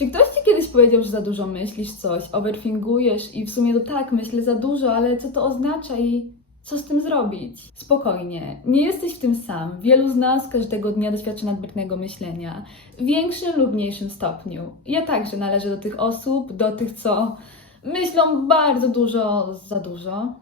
Czy ktoś ci kiedyś powiedział, że za dużo myślisz coś, overthinkujesz i w sumie to tak, myślę za dużo, ale co to oznacza i co z tym zrobić? Spokojnie, nie jesteś w tym sam. Wielu z nas każdego dnia doświadcza nadmiernego myślenia, w większym lub mniejszym stopniu. Ja także należę do tych osób, do tych, co myślą bardzo dużo, za dużo.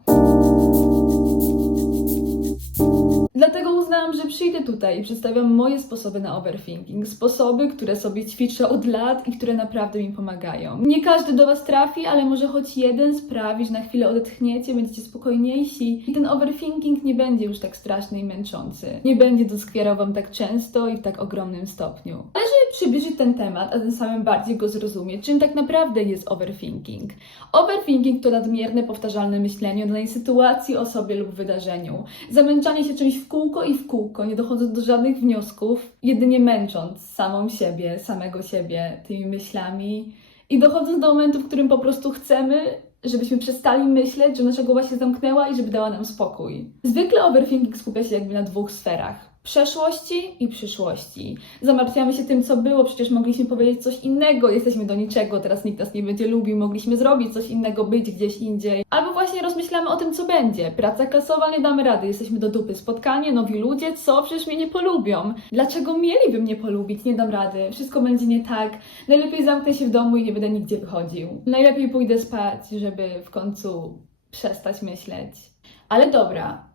Dlatego uznałam, że przyjdę tutaj i przedstawiam moje sposoby na overthinking. Sposoby, które sobie ćwiczę od lat i które naprawdę mi pomagają. Nie każdy do Was trafi, ale może choć jeden sprawi, że na chwilę odetchniecie, będziecie spokojniejsi i ten overthinking nie będzie już tak straszny i męczący. Nie będzie doskwierał Wam tak często i w tak ogromnym stopniu. Ale żeby przybliżyć ten temat, a tym samym bardziej go zrozumieć, czym tak naprawdę jest overthinking. Overthinking to nadmierne, powtarzalne myślenie o danej sytuacji, osobie lub wydarzeniu. Zamęczanie się czymś w kółko i w kółko, nie dochodząc do żadnych wniosków, jedynie męcząc samą siebie, samego siebie tymi myślami i dochodząc do momentu, w którym po prostu chcemy, żebyśmy przestali myśleć, że nasza głowa się zamknęła i żeby dała nam spokój. Zwykle overthinking skupia się jakby na dwóch sferach. Przeszłości i przyszłości. Zamartwiamy się tym, co było, przecież mogliśmy powiedzieć coś innego, jesteśmy do niczego, teraz nikt nas nie będzie lubił, mogliśmy zrobić coś innego, być gdzieś indziej. Albo właśnie rozmyślamy o tym, co będzie. Praca klasowa, nie damy rady, jesteśmy do dupy. Spotkanie, nowi ludzie, co? Przecież mnie nie polubią. Dlaczego mieliby mnie polubić? Nie dam rady, wszystko będzie nie tak. Najlepiej zamknę się w domu i nie będę nigdzie wychodził. Najlepiej pójdę spać, żeby w końcu przestać myśleć. Ale dobra,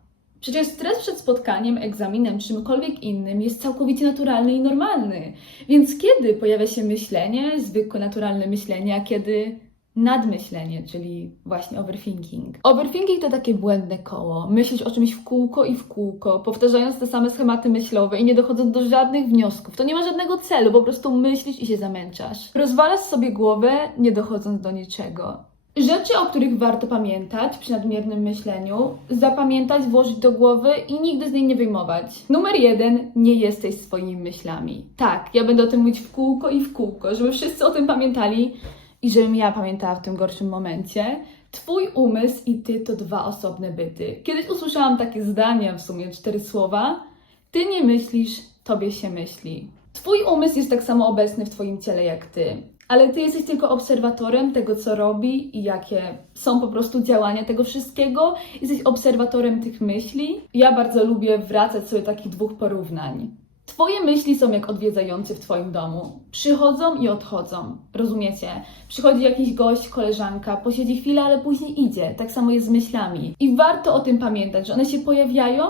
Przecież stres przed spotkaniem, egzaminem, czymkolwiek innym jest całkowicie naturalny i normalny. Więc kiedy pojawia się myślenie, zwykłe naturalne myślenie, a kiedy nadmyślenie, czyli właśnie overthinking. Overthinking to takie błędne koło. Myślisz o czymś w kółko i w kółko, powtarzając te same schematy myślowe i nie dochodząc do żadnych wniosków. To nie ma żadnego celu, po prostu myślisz i się zamęczasz. Rozwalasz sobie głowę, nie dochodząc do niczego. Rzeczy, o których warto pamiętać przy nadmiernym myśleniu, zapamiętać, włożyć do głowy i nigdy z niej nie wyjmować. Numer jeden, nie jesteś swoimi myślami. Tak, ja będę o tym mówić w kółko i w kółko, żeby wszyscy o tym pamiętali i żebym ja pamiętała w tym gorszym momencie. Twój umysł i ty to dwa osobne byty. Kiedyś usłyszałam takie zdania, w sumie cztery słowa. Ty nie myślisz, tobie się myśli. Twój umysł jest tak samo obecny w twoim ciele jak ty. Ale ty jesteś tylko obserwatorem tego, co robi i jakie są po prostu działania tego wszystkiego. Jesteś obserwatorem tych myśli. Ja bardzo lubię wracać sobie takich dwóch porównań. Twoje myśli są jak odwiedzający w Twoim domu. Przychodzą i odchodzą. Rozumiecie? Przychodzi jakiś gość, koleżanka, posiedzi chwilę, ale później idzie. Tak samo jest z myślami. I warto o tym pamiętać, że one się pojawiają,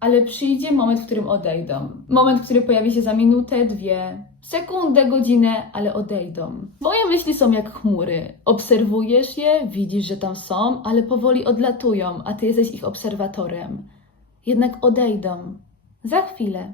ale przyjdzie moment, w którym odejdą. Moment, który pojawi się za minutę, dwie, sekundę, godzinę, ale odejdą. Twoje myśli są jak chmury. Obserwujesz je, widzisz, że tam są, ale powoli odlatują, a ty jesteś ich obserwatorem. Jednak odejdą. Za chwilę.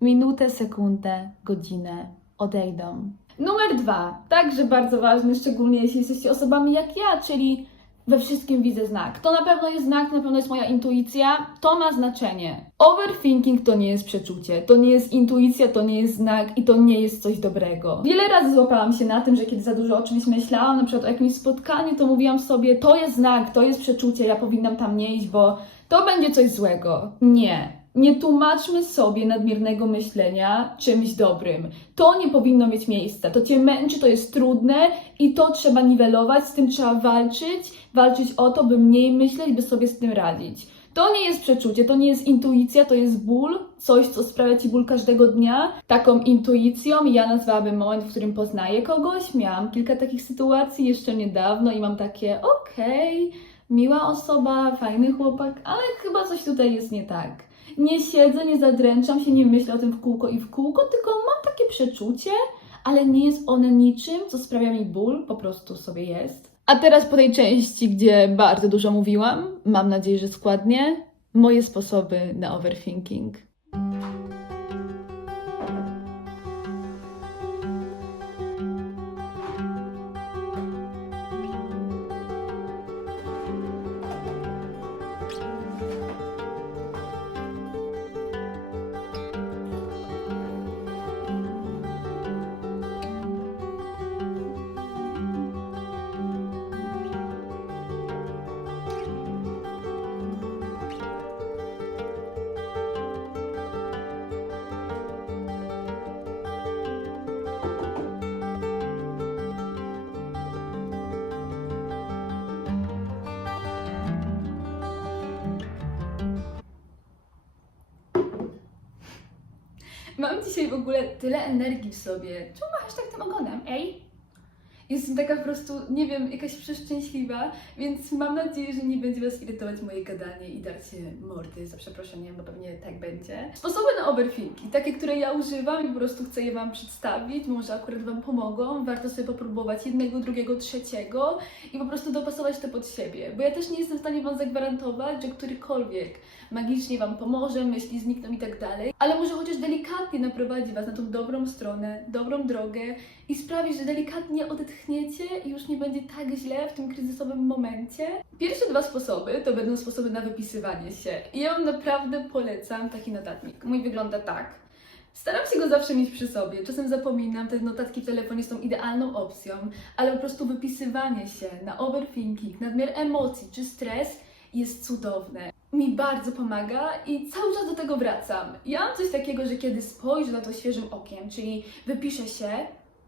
Minutę, sekundę, godzinę. Odejdą. Numer dwa. Także bardzo ważny, szczególnie jeśli jesteście osobami jak ja, czyli we wszystkim widzę znak. To na pewno jest znak, na pewno jest moja intuicja, to ma znaczenie. Overthinking to nie jest przeczucie, to nie jest intuicja, to nie jest znak i to nie jest coś dobrego. Wiele razy złapałam się na tym, że kiedy za dużo o czymś myślałam, na przykład o jakimś spotkaniu, to mówiłam sobie, to jest znak, to jest przeczucie, ja powinnam tam nie iść, bo to będzie coś złego. Nie. Nie tłumaczmy sobie nadmiernego myślenia czymś dobrym. To nie powinno mieć miejsca. To cię męczy, to jest trudne i to trzeba niwelować, z tym trzeba walczyć, walczyć o to, by mniej myśleć, by sobie z tym radzić. To nie jest przeczucie, to nie jest intuicja, to jest ból, coś, co sprawia ci ból każdego dnia. Taką intuicją ja nazwałabym moment, w którym poznaję kogoś. Miałam kilka takich sytuacji jeszcze niedawno i mam takie, okej, miła osoba, fajny chłopak, ale chyba coś tutaj jest nie tak. Nie siedzę, nie zadręczam się, nie myślę o tym w kółko i w kółko, tylko mam takie przeczucie, ale nie jest one niczym, co sprawia mi ból, po prostu sobie jest. A teraz po tej części, gdzie bardzo dużo mówiłam, mam nadzieję, że składnie, moje sposoby na overthinking. Mam dzisiaj w ogóle tyle energii w sobie. Czemu machasz tak tym ogonem, ej? Jestem taka po prostu, nie wiem, jakaś przeszczęśliwa, więc mam nadzieję, że nie będzie Was irytować moje gadanie i darcie mordy za przeproszeniem, bo pewnie tak będzie. Sposoby na overthinking, takie, które ja używam i po prostu chcę je Wam przedstawić, może akurat Wam pomogą, warto sobie popróbować jednego, drugiego, trzeciego i po prostu dopasować to pod siebie, bo ja też nie jestem w stanie Wam zagwarantować, że którykolwiek magicznie Wam pomoże, myśli znikną i tak dalej, ale może chociaż delikatnie naprowadzi Was na tą dobrą stronę, dobrą drogę i sprawi, że delikatnie odetchniecie i już nie będzie tak źle w tym kryzysowym momencie. Pierwsze dwa sposoby to będą sposoby na wypisywanie się. I ja Wam naprawdę polecam taki notatnik. Mój wygląda tak. Staram się go zawsze mieć przy sobie. Czasem zapominam, te notatki w telefonie są idealną opcją, ale po prostu wypisywanie się na overthinking, nadmiar emocji czy stres jest cudowne. Mi bardzo pomaga i cały czas do tego wracam. Ja mam coś takiego, że kiedy spojrzę na to świeżym okiem, czyli wypiszę się,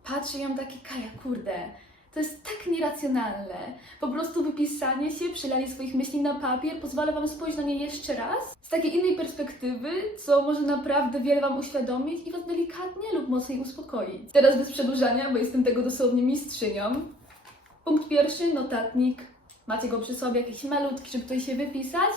patrzę i mam takie, Kaja, kurde, to jest tak nieracjonalne. Po prostu wypisanie się, przylanie swoich myśli na papier pozwala Wam spojrzeć na nie jeszcze raz z takiej innej perspektywy, co może naprawdę wiele Wam uświadomić i Was delikatnie lub mocniej uspokoić. Teraz bez przedłużania, bo jestem tego dosłownie mistrzynią. Punkt pierwszy, notatnik. Macie go przy sobie, jakiś malutki, żeby tutaj się wypisać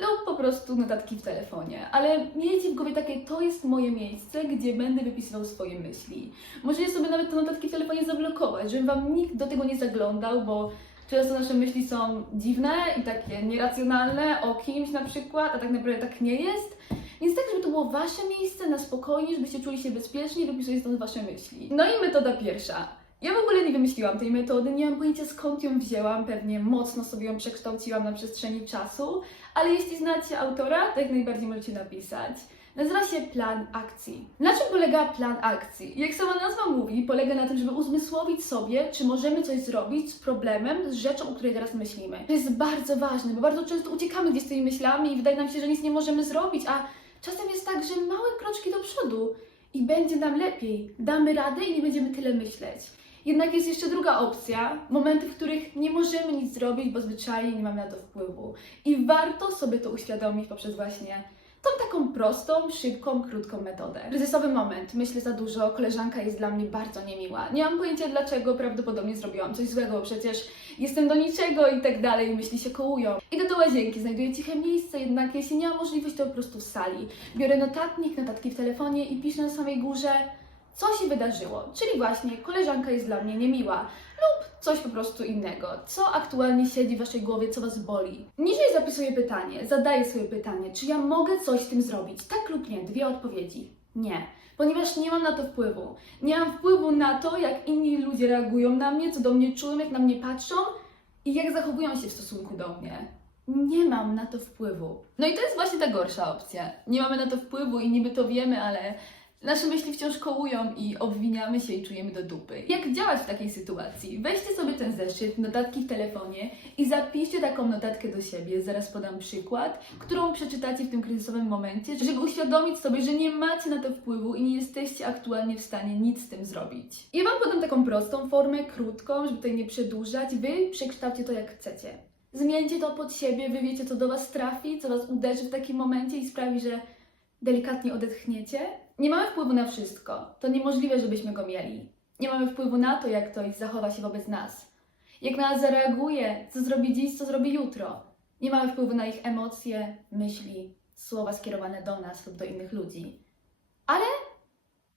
lub po prostu notatki w telefonie. Ale miejcie w głowie takie, to jest moje miejsce, gdzie będę wypisywał swoje myśli. Możecie sobie nawet te notatki w telefonie zablokować, żeby Wam nikt do tego nie zaglądał, bo często nasze myśli są dziwne i takie nieracjonalne o kimś na przykład, a tak naprawdę tak nie jest. Więc tak, żeby to było Wasze miejsce na spokojnie, żebyście czuli się bezpiecznie, wypisuję stąd Wasze myśli. No i metoda pierwsza. Ja w ogóle nie wymyśliłam tej metody, nie mam pojęcia skąd ją wzięłam, pewnie mocno sobie ją przekształciłam na przestrzeni czasu, ale jeśli znacie autora, to jak najbardziej możecie napisać. Nazywa się plan akcji. Na czym polega plan akcji? Jak sama nazwa mówi, polega na tym, żeby uzmysłowić sobie, czy możemy coś zrobić z problemem, z rzeczą, o której teraz myślimy. To jest bardzo ważne, bo bardzo często uciekamy gdzieś z tymi myślami i wydaje nam się, że nic nie możemy zrobić, a czasem jest tak, że małe kroczki do przodu i będzie nam lepiej. Damy radę i nie będziemy tyle myśleć. Jednak jest jeszcze druga opcja, momenty, w których nie możemy nic zrobić, bo zwyczajnie nie mamy na to wpływu. I warto sobie to uświadomić poprzez właśnie tą taką prostą, szybką, krótką metodę. Kryzysowy moment, myślę za dużo, koleżanka jest dla mnie bardzo niemiła. Nie mam pojęcia dlaczego, prawdopodobnie zrobiłam coś złego, przecież jestem do niczego i tak dalej, myśli się kołują. Idę do łazienki, znajduję ciche miejsce, jednak jeśli nie mam możliwości, to po prostu w sali. Biorę notatnik, notatki w telefonie i piszę na samej górze co się wydarzyło, czyli właśnie koleżanka jest dla mnie niemiła lub coś po prostu innego, co aktualnie siedzi w waszej głowie, co was boli. Niżej zapisuję pytanie, zadaję sobie pytanie, czy ja mogę coś z tym zrobić, tak lub nie, dwie odpowiedzi. Nie, ponieważ nie mam na to wpływu. Nie mam wpływu na to, jak inni ludzie reagują na mnie, co do mnie czują, jak na mnie patrzą i jak zachowują się w stosunku do mnie. Nie mam na to wpływu. No i to jest właśnie ta gorsza opcja. Nie mamy na to wpływu i niby to wiemy, ale Nasze myśli wciąż kołują i obwiniamy się i czujemy do dupy. Jak działać w takiej sytuacji? Weźcie sobie ten zeszyt, notatki w telefonie i zapiszcie taką notatkę do siebie. Zaraz podam przykład, którą przeczytacie w tym kryzysowym momencie, żeby uświadomić sobie, że nie macie na to wpływu i nie jesteście aktualnie w stanie nic z tym zrobić. Ja Wam podam taką prostą formę, krótką, żeby tutaj nie przedłużać. Wy przekształcie to jak chcecie. Zmieńcie to pod siebie, wy wiecie, co do Was trafi, co Was uderzy w takim momencie i sprawi, że delikatnie odetchniecie. Nie mamy wpływu na wszystko. To niemożliwe, żebyśmy go mieli. Nie mamy wpływu na to, jak ktoś zachowa się wobec nas. Jak na nas zareaguje, co zrobi dziś, co zrobi jutro. Nie mamy wpływu na ich emocje, myśli, słowa skierowane do nas lub do innych ludzi. Ale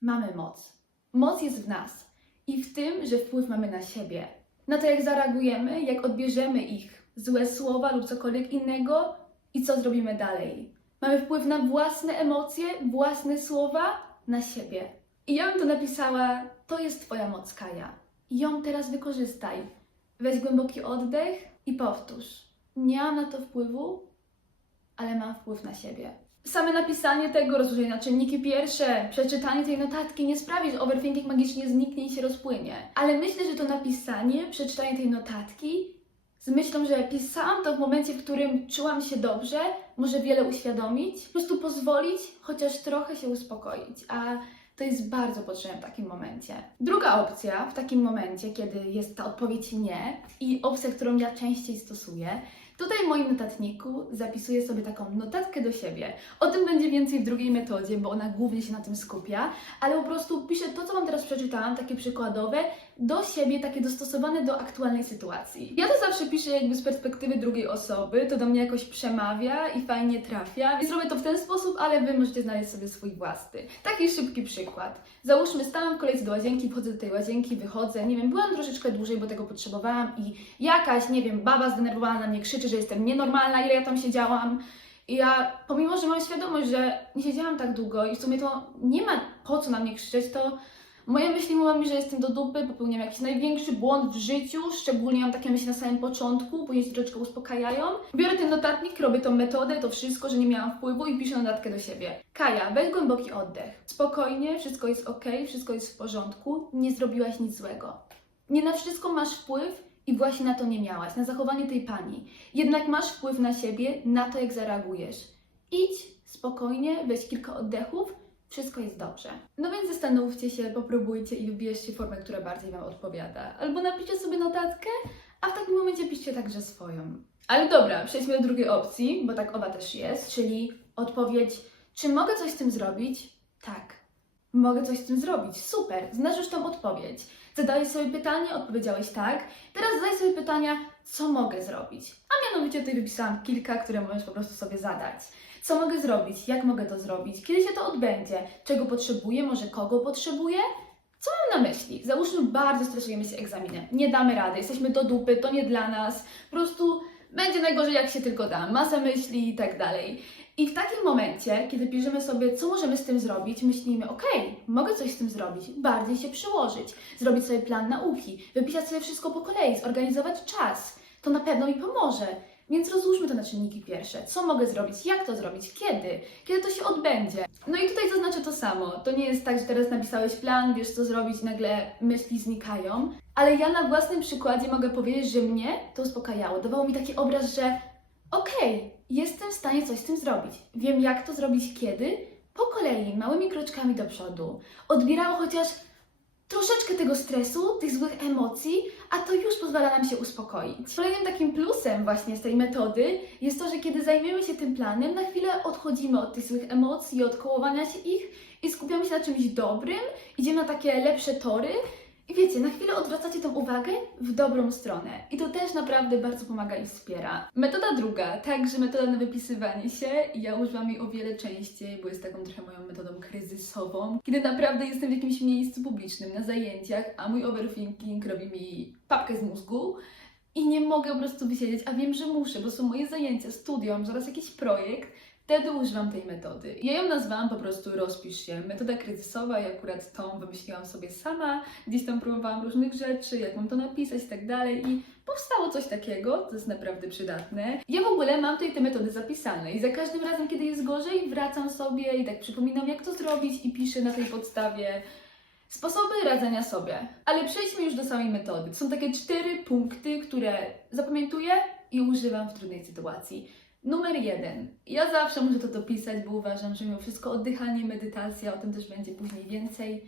mamy moc. Moc jest w nas i w tym, że wpływ mamy na siebie. Na to, jak zareagujemy, jak odbierzemy ich złe słowa lub cokolwiek innego i co zrobimy dalej. Mamy wpływ na własne emocje, własne słowa, na siebie. I ja bym to napisała, to jest Twoja moc, Kaja. Ją teraz wykorzystaj. Weź głęboki oddech i powtórz. Nie mam na to wpływu, ale mam wpływ na siebie. Same napisanie tego, rozłożenie na czynniki pierwsze, przeczytanie tej notatki nie sprawi, że overthinking magicznie zniknie i się rozpłynie. Ale myślę, że to napisanie, przeczytanie tej notatki z myślą, że pisałam to w momencie, w którym czułam się dobrze, może wiele uświadomić, po prostu pozwolić chociaż trochę się uspokoić, a to jest bardzo potrzebne w takim momencie. Druga opcja w takim momencie, kiedy jest ta odpowiedź nie i opcja, którą ja częściej stosuję, Tutaj w moim notatniku zapisuję sobie taką notatkę do siebie. O tym będzie więcej w drugiej metodzie, bo ona głównie się na tym skupia, ale po prostu piszę to, co Wam teraz przeczytałam, takie przykładowe, do siebie, takie dostosowane do aktualnej sytuacji. Ja to zawsze piszę jakby z perspektywy drugiej osoby, to do mnie jakoś przemawia i fajnie trafia, więc robię to w ten sposób, ale Wy możecie znaleźć sobie swój własny. Taki szybki przykład. Załóżmy, stałam w kolejce do łazienki, wchodzę do tej łazienki, wychodzę, nie wiem, byłam troszeczkę dłużej, bo tego potrzebowałam i jakaś, nie wiem, baba zdenerwowana na mnie krzyczy, że jestem nienormalna, ile ja tam siedziałam. I ja, pomimo, że mam świadomość, że nie siedziałam tak długo i w sumie to nie ma po co na mnie krzyczeć, to moje myśli mówią mi, że jestem do dupy, popełniam jakiś największy błąd w życiu, szczególnie mam takie myśli na samym początku, później się troszeczkę uspokajają. Biorę ten notatnik, robię tą metodę, to wszystko, że nie miałam wpływu i piszę notatkę do siebie. Kaja, weź głęboki oddech. Spokojnie, wszystko jest ok, wszystko jest w porządku, nie zrobiłaś nic złego. Nie na wszystko masz wpływ i właśnie na to nie miałaś, na zachowanie tej pani. Jednak masz wpływ na siebie, na to jak zareagujesz. Idź spokojnie, weź kilka oddechów, wszystko jest dobrze. No więc zastanówcie się, popróbujcie i wybierzcie formę, która bardziej Wam odpowiada. Albo napiszcie sobie notatkę, a w takim momencie piszcie także swoją. Ale dobra, przejdźmy do drugiej opcji, bo tak owa też jest, czyli odpowiedź, czy mogę coś z tym zrobić? Tak. Mogę coś z tym zrobić. Super, znasz już tą odpowiedź. Zadałeś sobie pytanie, odpowiedziałeś tak. Teraz zadaj sobie pytania, co mogę zrobić? A mianowicie tutaj wypisałam kilka, które możesz po prostu sobie zadać. Co mogę zrobić? Jak mogę to zrobić? Kiedy się to odbędzie? Czego potrzebuję? Może kogo potrzebuję? Co mam na myśli? Załóżmy, bardzo stresujemy się egzaminem. Nie damy rady, jesteśmy do dupy, to nie dla nas. Po prostu będzie najgorzej, jak się tylko da. Masa myśli i tak dalej. I w takim momencie, kiedy piszemy sobie, co możemy z tym zrobić, myślimy, okej, mogę coś z tym zrobić, bardziej się przyłożyć, zrobić sobie plan nauki, wypisać sobie wszystko po kolei, zorganizować czas. To na pewno mi pomoże. Więc rozłóżmy to na czynniki pierwsze. Co mogę zrobić? Jak to zrobić? Kiedy? Kiedy to się odbędzie? No i tutaj zaznaczę to samo. To nie jest tak, że teraz napisałeś plan, wiesz co zrobić, nagle myśli znikają. Ale ja na własnym przykładzie mogę powiedzieć, że mnie to uspokajało. Dawało mi taki obraz, że okej, jestem w stanie coś z tym zrobić. Wiem, jak to zrobić, kiedy. Po kolei, małymi kroczkami do przodu. Odbierało chociaż troszeczkę tego stresu, tych złych emocji, a to już pozwala nam się uspokoić. Kolejnym takim plusem właśnie z tej metody jest to, że kiedy zajmiemy się tym planem, na chwilę odchodzimy od tych złych emocji, od kołowania się ich i skupiamy się na czymś dobrym, idziemy na takie lepsze tory i wiecie, na chwilę odwracacie tą uwagę w dobrą stronę. I to też naprawdę bardzo pomaga i wspiera. Metoda druga, także metoda na wypisywanie się. Ja używam jej o wiele częściej, bo jest taką trochę moją metodą kryzysową. Kiedy naprawdę jestem w jakimś miejscu publicznym, na zajęciach, a mój overthinking robi mi papkę z mózgu i nie mogę po prostu wysiedzieć, a wiem, że muszę, bo są moje zajęcia, studium, zaraz jakiś projekt, Wtedy używam tej metody. Ja ją nazwałam po prostu rozpisz się. Metoda kryzysowa i akurat tą wymyśliłam sobie sama. Gdzieś tam próbowałam różnych rzeczy, jak mam to napisać i tak dalej i powstało coś takiego, to jest naprawdę przydatne. Ja w ogóle mam tutaj te metody zapisane i za każdym razem, kiedy jest gorzej, wracam sobie i tak przypominam, jak to zrobić i piszę na tej podstawie sposoby radzenia sobie. Ale przejdźmy już do samej metody. Są takie cztery punkty, które zapamiętuję i używam w trudnej sytuacji. Numer jeden. Ja zawsze muszę to dopisać, bo uważam, że mimo wszystko oddychanie, medytacja, o tym też będzie później więcej.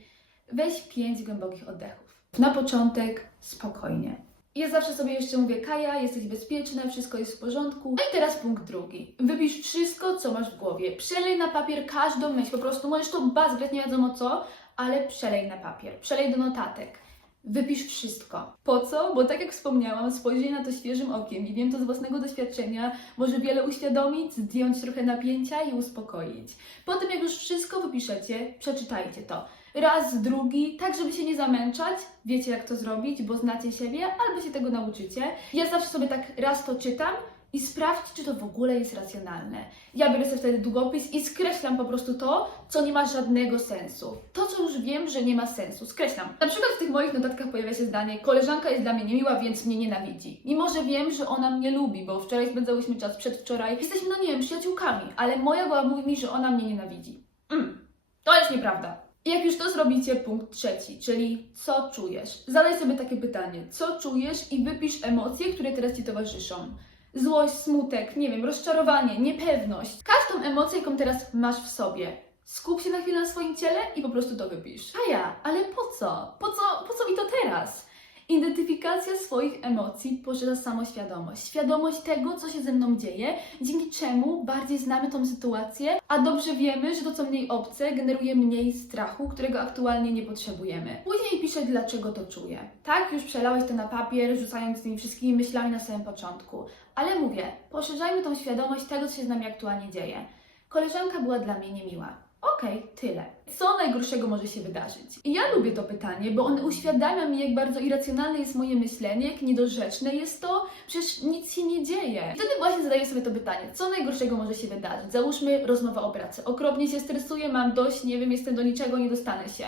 Weź pięć głębokich oddechów. Na początek spokojnie. Ja zawsze sobie jeszcze mówię, Kaja, jesteś bezpieczna, wszystko jest w porządku. No i teraz punkt drugi. Wypisz wszystko, co masz w głowie. Przelej na papier każdą myśl. Po prostu możesz to bazgrać, nie wiadomo co, ale przelej na papier. Przelej do notatek. Wypisz wszystko. Po co? Bo tak jak wspomniałam, spojrzenie na to świeżym okiem i wiem to z własnego doświadczenia, może wiele uświadomić, zdjąć trochę napięcia i uspokoić. Po tym, jak już wszystko wypiszecie, przeczytajcie to. Raz, drugi, tak żeby się nie zamęczać. Wiecie, jak to zrobić, bo znacie siebie, albo się tego nauczycie. Ja zawsze sobie tak raz to czytam i sprawdź, czy to w ogóle jest racjonalne. Ja biorę sobie wtedy długopis i skreślam po prostu to, co nie ma żadnego sensu. To, co już wiem, że nie ma sensu, skreślam. Na przykład w tych moich notatkach pojawia się zdanie: Koleżanka jest dla mnie niemiła, więc mnie nienawidzi. Mimo, że wiem, że ona mnie lubi, bo wczoraj spędzałyśmy czas przedwczoraj, jesteśmy, no nie wiem, przyjaciółkami, ale moja głowa mówi mi, że ona mnie nienawidzi. Mm, to jest nieprawda. I jak już to zrobicie, punkt trzeci, czyli co czujesz? Zadaj sobie takie pytanie: co czujesz i wypisz emocje, które teraz ci towarzyszą złość, smutek, nie wiem, rozczarowanie, niepewność. Każdą emocję, jaką teraz masz w sobie. Skup się na chwilę na swoim ciele i po prostu to wypisz. A ja, ale po co? Po co, po co mi to teraz? Identyfikacja swoich emocji poszerza samoświadomość. Świadomość tego, co się ze mną dzieje, dzięki czemu bardziej znamy tą sytuację, a dobrze wiemy, że to, co mniej obce, generuje mniej strachu, którego aktualnie nie potrzebujemy. Później piszę, dlaczego to czuję. Tak, już przelałeś to na papier, rzucając tymi wszystkimi myślami na samym początku. Ale mówię, poszerzajmy tą świadomość tego, co się z nami aktualnie dzieje. Koleżanka była dla mnie niemiła. Okej, tyle. Co najgorszego może się wydarzyć? I ja lubię to pytanie, bo on uświadamia mi, jak bardzo irracjonalne jest moje myślenie, jak niedorzeczne jest to, przecież nic się nie dzieje. I wtedy właśnie zadaję sobie to pytanie, co najgorszego może się wydarzyć? Załóżmy rozmowa o pracy. Okropnie się stresuję, mam dość, nie wiem, jestem do niczego, nie dostanę się.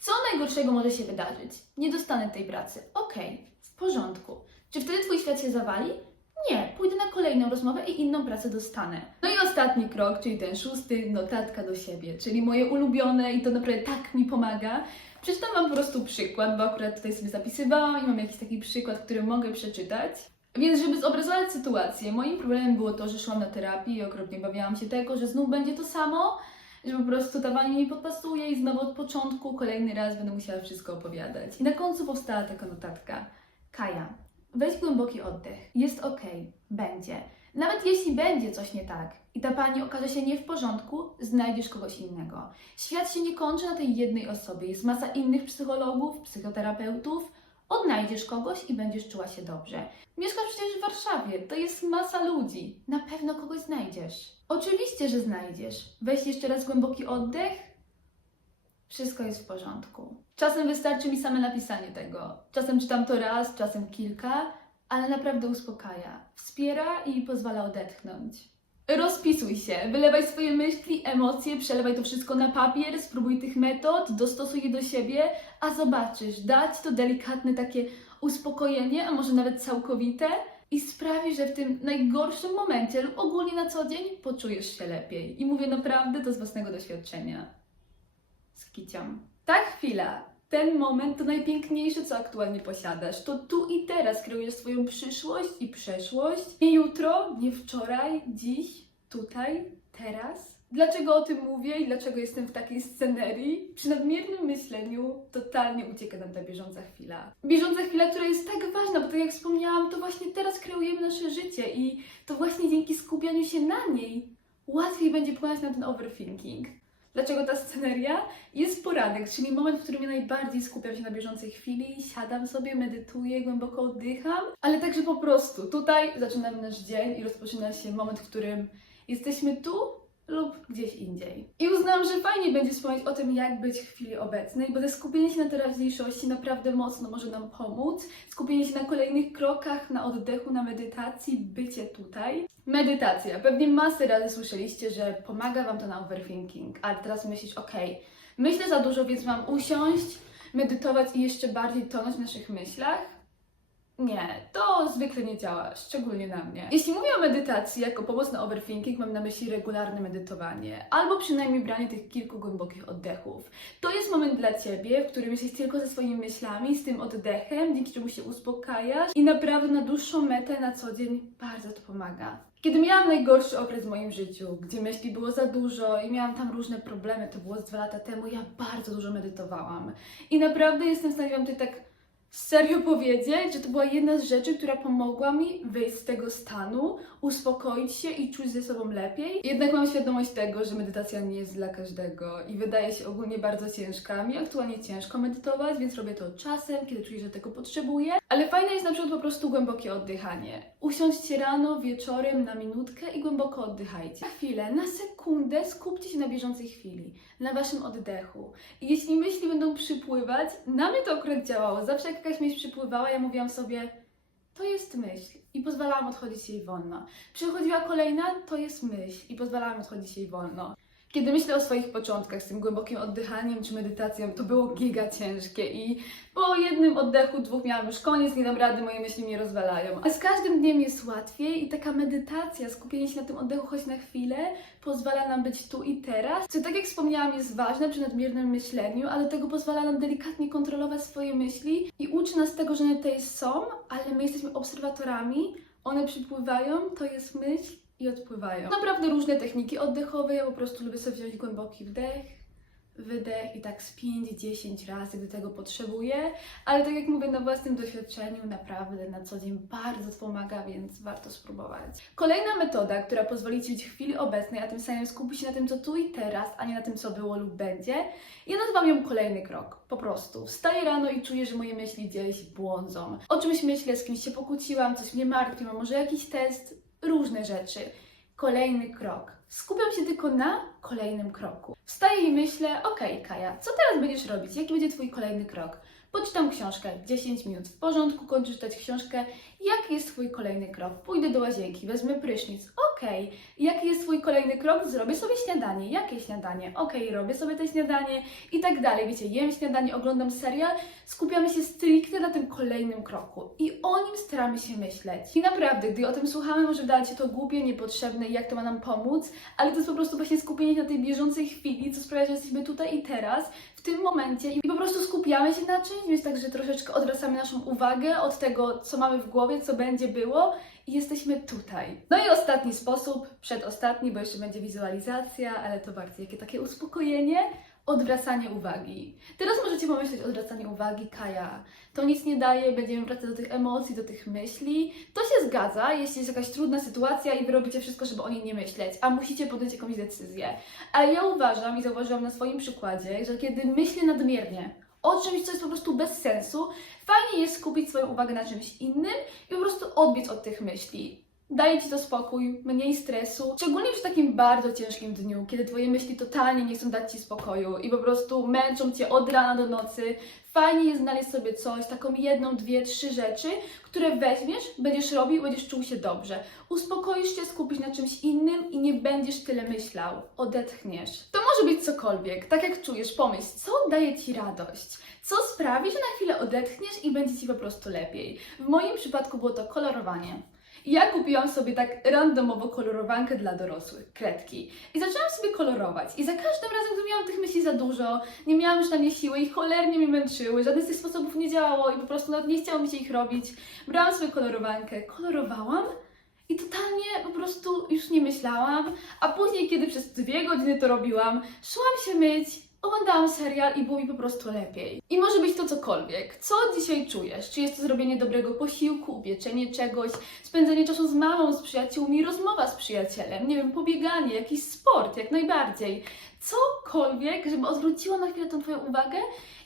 Co najgorszego może się wydarzyć? Nie dostanę tej pracy. Okej, w porządku. Czy wtedy twój świat się zawali? Nie, pójdę na kolejną rozmowę i inną pracę dostanę. No i ostatni krok, czyli ten szósty, notatka do siebie, czyli moje ulubione i to naprawdę tak mi pomaga. Przeczytam Wam po prostu przykład, bo akurat tutaj sobie zapisywałam i mam jakiś taki przykład, który mogę przeczytać. Więc, żeby zobrazować sytuację, moim problemem było to, że szłam na terapię i okropnie bawiałam się tego, że znów będzie to samo, że po prostu ta pani mi podpasuje i znowu od początku kolejny raz będę musiała wszystko opowiadać. I na końcu powstała taka notatka. Kaja, weź głęboki oddech. Jest okej, będzie. Nawet jeśli będzie coś nie tak i ta pani okaże się nie w porządku, znajdziesz kogoś innego. Świat się nie kończy na tej jednej osobie. Jest masa innych psychologów, psychoterapeutów. Odnajdziesz kogoś i będziesz czuła się dobrze. Mieszkasz przecież w Warszawie, to jest masa ludzi. Na pewno kogoś znajdziesz. Oczywiście, że znajdziesz. Weź jeszcze raz głęboki oddech. Wszystko jest w porządku. Czasem wystarczy mi same napisanie tego. Czasem czytam to raz, czasem kilka, ale naprawdę uspokaja. Wspiera i pozwala odetchnąć. Rozpisuj się, wylewaj swoje myśli, emocje, przelewaj to wszystko na papier, spróbuj tych metod, dostosuj je do siebie, a zobaczysz, dać to delikatne takie uspokojenie, a może nawet całkowite i sprawi, że w tym najgorszym momencie lub ogólnie na co dzień poczujesz się lepiej. I mówię naprawdę to z własnego doświadczenia. Z kicią. Ta chwila, ten moment to najpiękniejsze, co aktualnie posiadasz. To tu i teraz kreujesz swoją przyszłość i przeszłość. Nie jutro, nie wczoraj, dziś, tutaj, teraz. Dlaczego o tym mówię i dlaczego jestem w takiej scenerii? Przy nadmiernym myśleniu totalnie ucieka nam ta bieżąca chwila. Bieżąca chwila, która jest tak ważna, bo tak jak wspomniałam, to właśnie teraz kreujemy nasze życie i to właśnie dzięki skupianiu się na niej łatwiej będzie płynąć na ten overthinking. Dlaczego ta sceneria? Jest poranek, czyli moment, w którym ja najbardziej skupiam się na bieżącej chwili, siadam sobie, medytuję, głęboko oddycham, ale także po prostu tutaj zaczynamy nasz dzień i rozpoczyna się moment, w którym jesteśmy tu lub gdzieś indziej. I uznałam, że fajnie będzie wspomnieć o tym, jak być w chwili obecnej, bo to skupienie się na teraźniejszości naprawdę mocno może nam pomóc. Skupienie się na kolejnych krokach, na oddechu, na medytacji, bycie tutaj. Medytacja. Pewnie masę razy słyszeliście, że pomaga Wam to na overthinking, ale teraz myślisz, ok, myślę za dużo, więc mam usiąść, medytować i jeszcze bardziej tonąć w naszych myślach. Nie, to zwykle nie działa, szczególnie na mnie. Jeśli mówię o medytacji jako pomoc na overthinking, mam na myśli regularne medytowanie, albo przynajmniej branie tych kilku głębokich oddechów. To jest moment dla Ciebie, w którym jesteś tylko ze swoimi myślami, z tym oddechem, dzięki czemu się uspokajasz i naprawdę na dłuższą metę na co dzień bardzo to pomaga. Kiedy miałam najgorszy okres w moim życiu, gdzie myśli było za dużo i miałam tam różne problemy, to było z dwa lata temu, ja bardzo dużo medytowałam. I naprawdę jestem w stanie Wam tutaj tak serio powiedzieć, że to była jedna z rzeczy, która pomogła mi wyjść z tego stanu, uspokoić się i czuć ze sobą lepiej. Jednak mam świadomość tego, że medytacja nie jest dla każdego i wydaje się ogólnie bardzo ciężka. Mi aktualnie ciężko medytować, więc robię to czasem, kiedy czuję, że tego potrzebuję. Ale fajne jest na przykład po prostu głębokie oddychanie. Usiądźcie rano, wieczorem na minutkę i głęboko oddychajcie. Na chwilę, na sekundę skupcie się na bieżącej chwili, na waszym oddechu. I jeśli myśli będą przypływać, na mnie to akurat działało. Zawsze jak jakaś myśl przypływała, ja mówiłam sobie, to jest myśl i pozwalałam odchodzić jej wolno. Przychodziła kolejna, to jest myśl i pozwalałam odchodzić jej wolno. Kiedy myślę o swoich początkach z tym głębokim oddychaniem czy medytacją, to było giga ciężkie i po jednym oddechu, dwóch miałam już koniec, nie dam rady, moje myśli mnie rozwalają. A z każdym dniem jest łatwiej i taka medytacja, skupienie się na tym oddechu choć na chwilę, pozwala nam być tu i teraz, co tak jak wspomniałam jest ważne przy nadmiernym myśleniu, a do tego pozwala nam delikatnie kontrolować swoje myśli i uczy nas tego, że one tutaj są, ale my jesteśmy obserwatorami, one przypływają, to jest myśl i odpływają. Naprawdę różne techniki oddechowe, ja po prostu lubię sobie wziąć głęboki wdech, wydech i tak z 5-10 razy, gdy tego potrzebuję, ale tak jak mówię na własnym doświadczeniu, naprawdę na co dzień bardzo to pomaga, więc warto spróbować. Kolejna metoda, która pozwoli Ci w chwili obecnej, a tym samym skupić się na tym, co tu i teraz, a nie na tym, co było lub będzie, ja nazywam ją kolejny krok. Po prostu wstaję rano i czuję, że moje myśli gdzieś błądzą. O czymś myślę, z kimś się pokłóciłam, coś mnie martwi, może jakiś test, różne rzeczy. Kolejny krok. Skupiam się tylko na kolejnym kroku. Wstaję i myślę, okej Kaja, co teraz będziesz robić? Jaki będzie Twój kolejny krok? Poczytam książkę, 10 minut w porządku, kończę czytać książkę. Jaki jest Twój kolejny krok? Pójdę do łazienki, wezmę prysznic. Okej. Jaki jest Twój kolejny krok? Zrobię sobie śniadanie. Jakie śniadanie? Okej, robię sobie te śniadanie i tak dalej. Wiecie, jem śniadanie, oglądam serial, skupiamy się stricte na tym kolejnym kroku i o nim staramy się myśleć. I naprawdę, gdy o tym słuchamy, może wydawać się to głupie, niepotrzebne i jak to ma nam pomóc, ale to jest po prostu właśnie skupienie się na tej bieżącej chwili, co sprawia, że jesteśmy tutaj i teraz, tym momencie i po prostu skupiamy się na czymś, więc także troszeczkę odwracamy naszą uwagę od tego, co mamy w głowie, co będzie było i jesteśmy tutaj. No i ostatni sposób, przedostatni, bo jeszcze będzie wizualizacja, ale to bardziej jakie takie uspokojenie, odwracanie uwagi. Teraz możecie pomyśleć odwracanie uwagi, Kaja, to nic nie daje, będziemy wracać do tych emocji, do tych myśli. To się zgadza, jeśli jest jakaś trudna sytuacja i wy robicie wszystko, żeby o niej nie myśleć, a musicie podjąć jakąś decyzję. Ale ja uważam i zauważyłam na swoim przykładzie, że kiedy myślę nadmiernie o czymś, co jest po prostu bez sensu, fajnie jest skupić swoją uwagę na czymś innym i po prostu odbiec od tych myśli. Daje Ci to spokój, mniej stresu, szczególnie przy takim bardzo ciężkim dniu, kiedy Twoje myśli totalnie nie chcą dać Ci spokoju i po prostu męczą Cię od rana do nocy. Fajnie jest znaleźć sobie coś, taką jedną, dwie, trzy rzeczy, które weźmiesz, będziesz robił, będziesz czuł się dobrze. Uspokoisz się, skupisz na czymś innym i nie będziesz tyle myślał. Odetchniesz. To może być cokolwiek, tak jak czujesz, pomyśl, co daje Ci radość. Co sprawi, że na chwilę odetchniesz i będzie Ci po prostu lepiej. W moim przypadku było to kolorowanie. Ja kupiłam sobie tak randomowo kolorowankę dla dorosłych, kredki. I zaczęłam sobie kolorować. I za każdym razem, gdy miałam tych myśli za dużo, nie miałam już na nie siły i cholernie mnie męczyły, żaden z tych sposobów nie działało i po prostu nawet nie chciało mi się ich robić. Brałam sobie kolorowankę, kolorowałam i totalnie po prostu już nie myślałam. A później, kiedy przez dwie godziny to robiłam, szłam się myć, oglądałam serial i było mi po prostu lepiej. I może być to cokolwiek. Co dzisiaj czujesz? Czy jest to zrobienie dobrego posiłku, upieczenie czegoś, spędzenie czasu z mamą, z przyjaciółmi, rozmowa z przyjacielem, nie wiem, pobieganie, jakiś sport, jak najbardziej. Cokolwiek, żeby odwróciło na chwilę tą Twoją uwagę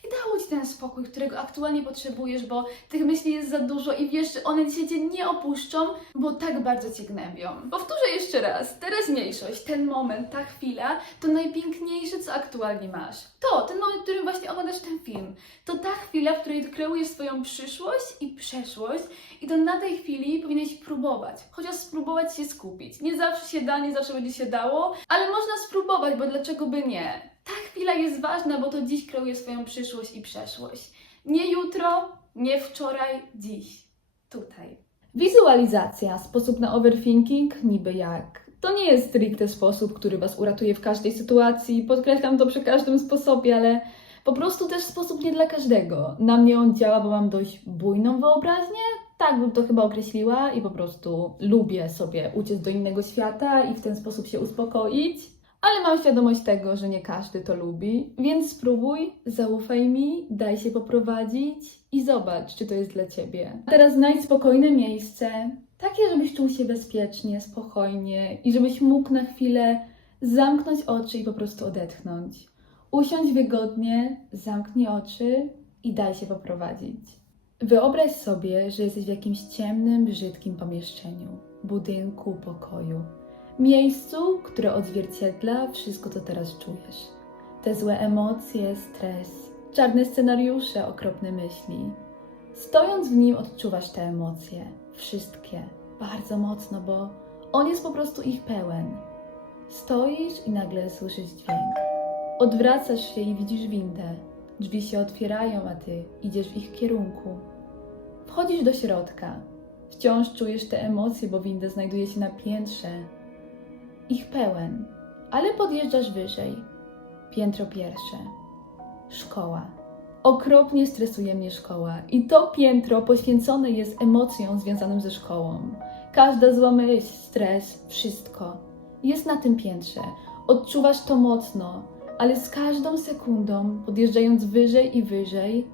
i dało Ci ten spokój, którego aktualnie potrzebujesz, bo tych myśli jest za dużo i wiesz, że one dzisiaj Cię nie opuszczą, bo tak bardzo Cię gnębią. Powtórzę jeszcze raz, teraźniejszość, ten moment, ta chwila, to najpiękniejsze, co aktualnie masz. To, ten moment, w którym właśnie oglądasz ten film, to ta chwila, w której kreujesz swoją przyszłość i przeszłość i to na tej chwili powinieneś próbować, chociaż spróbować się skupić. Nie zawsze się da, nie zawsze będzie się dało, ale można spróbować, bo dlaczego by nie? Ta chwila jest ważna, bo to dziś kreuje swoją przyszłość i przeszłość. Nie jutro, nie wczoraj, dziś. Tutaj. Wizualizacja, sposób na overthinking, niby jak. To nie jest stricte sposób, który Was uratuje w każdej sytuacji, podkreślam to przy każdym sposobie, ale po prostu też sposób nie dla każdego. Na mnie on działa, bo mam dość bujną wyobraźnię, tak bym to chyba określiła i po prostu lubię sobie uciec do innego świata i w ten sposób się uspokoić. Ale mam świadomość tego, że nie każdy to lubi, więc spróbuj, zaufaj mi, daj się poprowadzić i zobacz, czy to jest dla Ciebie. A teraz znajdź spokojne miejsce, takie, żebyś czuł się bezpiecznie, spokojnie i żebyś mógł na chwilę zamknąć oczy i po prostu odetchnąć. Usiądź wygodnie, zamknij oczy i daj się poprowadzić. Wyobraź sobie, że jesteś w jakimś ciemnym, brzydkim pomieszczeniu, budynku, pokoju. Miejscu, które odzwierciedla wszystko, co teraz czujesz. Te złe emocje, stres, czarne scenariusze, okropne myśli. Stojąc w nim odczuwasz te emocje, wszystkie, bardzo mocno, bo on jest po prostu ich pełen. Stoisz i nagle słyszysz dźwięk. Odwracasz się i widzisz windę. Drzwi się otwierają, a ty idziesz w ich kierunku. Wchodzisz do środka. Wciąż czujesz te emocje, bo winda znajduje się na piętrze. Ich pełen, ale podjeżdżasz wyżej. Piętro pierwsze. Szkoła. Okropnie stresuje mnie szkoła i to piętro poświęcone jest emocjom związanym ze szkołą. Każda zła myśl, stres, wszystko jest na tym piętrze. Odczuwasz to mocno, ale z każdą sekundą, podjeżdżając wyżej i wyżej,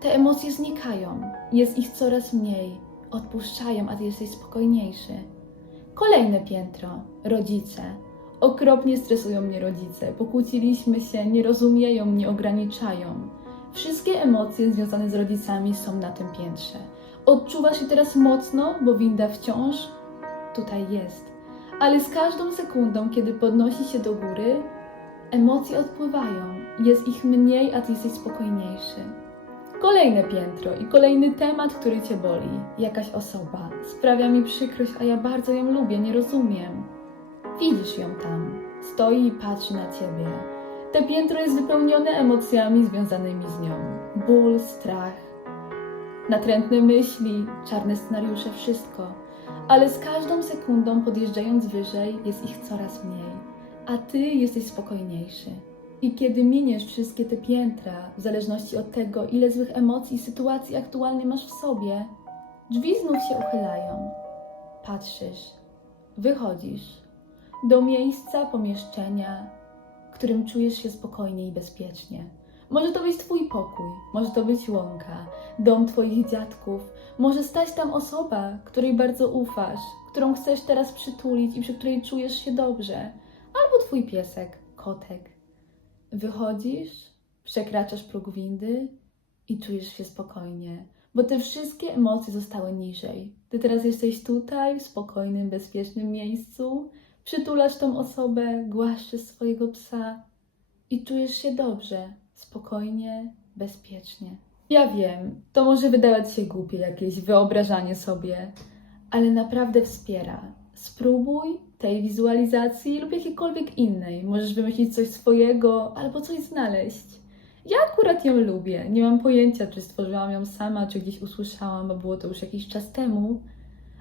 te emocje znikają. Jest ich coraz mniej. Odpuszczają, a ty jesteś spokojniejszy. Kolejne piętro. Rodzice. Okropnie stresują mnie rodzice. Pokłóciliśmy się, nie rozumieją, nie ograniczają. Wszystkie emocje związane z rodzicami są na tym piętrze. Odczuwasz je teraz mocno, bo winda wciąż tutaj jest. Ale z każdą sekundą, kiedy podnosi się do góry, emocje odpływają. Jest ich mniej, a ty jesteś spokojniejszy. Kolejne piętro i kolejny temat, który cię boli. Jakaś osoba sprawia mi przykrość, a ja bardzo ją lubię, nie rozumiem. Widzisz ją tam, stoi i patrzy na ciebie. Te piętro jest wypełnione emocjami związanymi z nią: ból, strach, natrętne myśli, czarne scenariusze, wszystko. Ale z każdą sekundą podjeżdżając wyżej, jest ich coraz mniej, a ty jesteś spokojniejszy. I kiedy miniesz wszystkie te piętra, w zależności od tego, ile złych emocji i sytuacji aktualnie masz w sobie, drzwi znów się uchylają. Patrzysz, wychodzisz do miejsca, pomieszczenia, w którym czujesz się spokojnie i bezpiecznie. Może to być Twój pokój, może to być łąka, dom Twoich dziadków, może stać tam osoba, której bardzo ufasz, którą chcesz teraz przytulić i przy której czujesz się dobrze, albo Twój piesek, kotek. Wychodzisz, przekraczasz próg windy i czujesz się spokojnie, bo te wszystkie emocje zostały niżej. Ty teraz jesteś tutaj, w spokojnym, bezpiecznym miejscu, przytulasz tą osobę, głaszczysz swojego psa i czujesz się dobrze, spokojnie, bezpiecznie. Ja wiem, to może wydawać się głupie jakieś wyobrażanie sobie, ale naprawdę wspiera. Spróbuj tej wizualizacji lub jakiejkolwiek innej. Możesz wymyślić coś swojego albo coś znaleźć. Ja akurat ją lubię. Nie mam pojęcia, czy stworzyłam ją sama, czy gdzieś usłyszałam, bo było to już jakiś czas temu,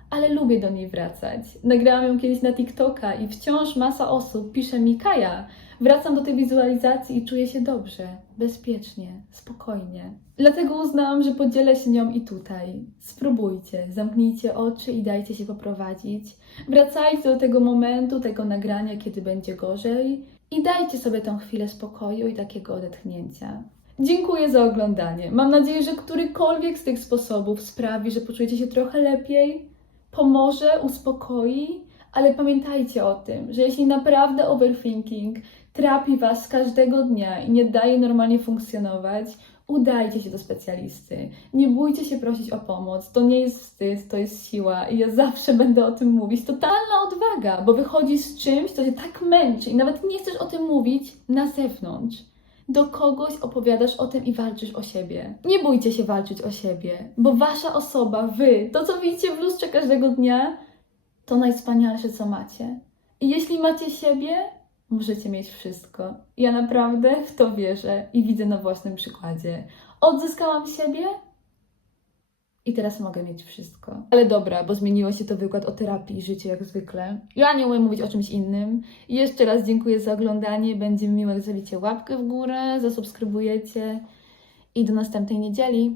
ale lubię do niej wracać. Nagrałam ją kiedyś na TikToka i wciąż masa osób pisze mi Kaja. Wracam do tej wizualizacji i czuję się dobrze, bezpiecznie, spokojnie. Dlatego uznałam, że podzielę się nią i tutaj. Spróbujcie, zamknijcie oczy i dajcie się poprowadzić. Wracajcie do tego momentu, tego nagrania, kiedy będzie gorzej i dajcie sobie tą chwilę spokoju i takiego odetchnięcia. Dziękuję za oglądanie. Mam nadzieję, że którykolwiek z tych sposobów sprawi, że poczujecie się trochę lepiej, pomoże, uspokoi, ale pamiętajcie o tym, że jeśli naprawdę overthinking trapi Was każdego dnia i nie daje normalnie funkcjonować, udajcie się do specjalisty. Nie bójcie się prosić o pomoc. To nie jest wstyd, to jest siła i ja zawsze będę o tym mówić. Totalna odwaga, bo wychodzisz z czymś, co cię tak męczy i nawet nie chcesz o tym mówić na zewnątrz. Do kogoś opowiadasz o tym i walczysz o siebie. Nie bójcie się walczyć o siebie, bo wasza osoba, wy, to co widzicie w lustrze każdego dnia, to najwspanialsze, co macie. I jeśli macie siebie, możecie mieć wszystko. Ja naprawdę w to wierzę i widzę na własnym przykładzie. Odzyskałam siebie i teraz mogę mieć wszystko. Ale dobra, bo zmieniło się to wykład o terapii i życiu jak zwykle. Ja nie umiem mówić o czymś innym. Jeszcze raz dziękuję za oglądanie. Będzie mi miło, jak zostawicie łapkę w górę, zasubskrybujecie i do następnej niedzieli.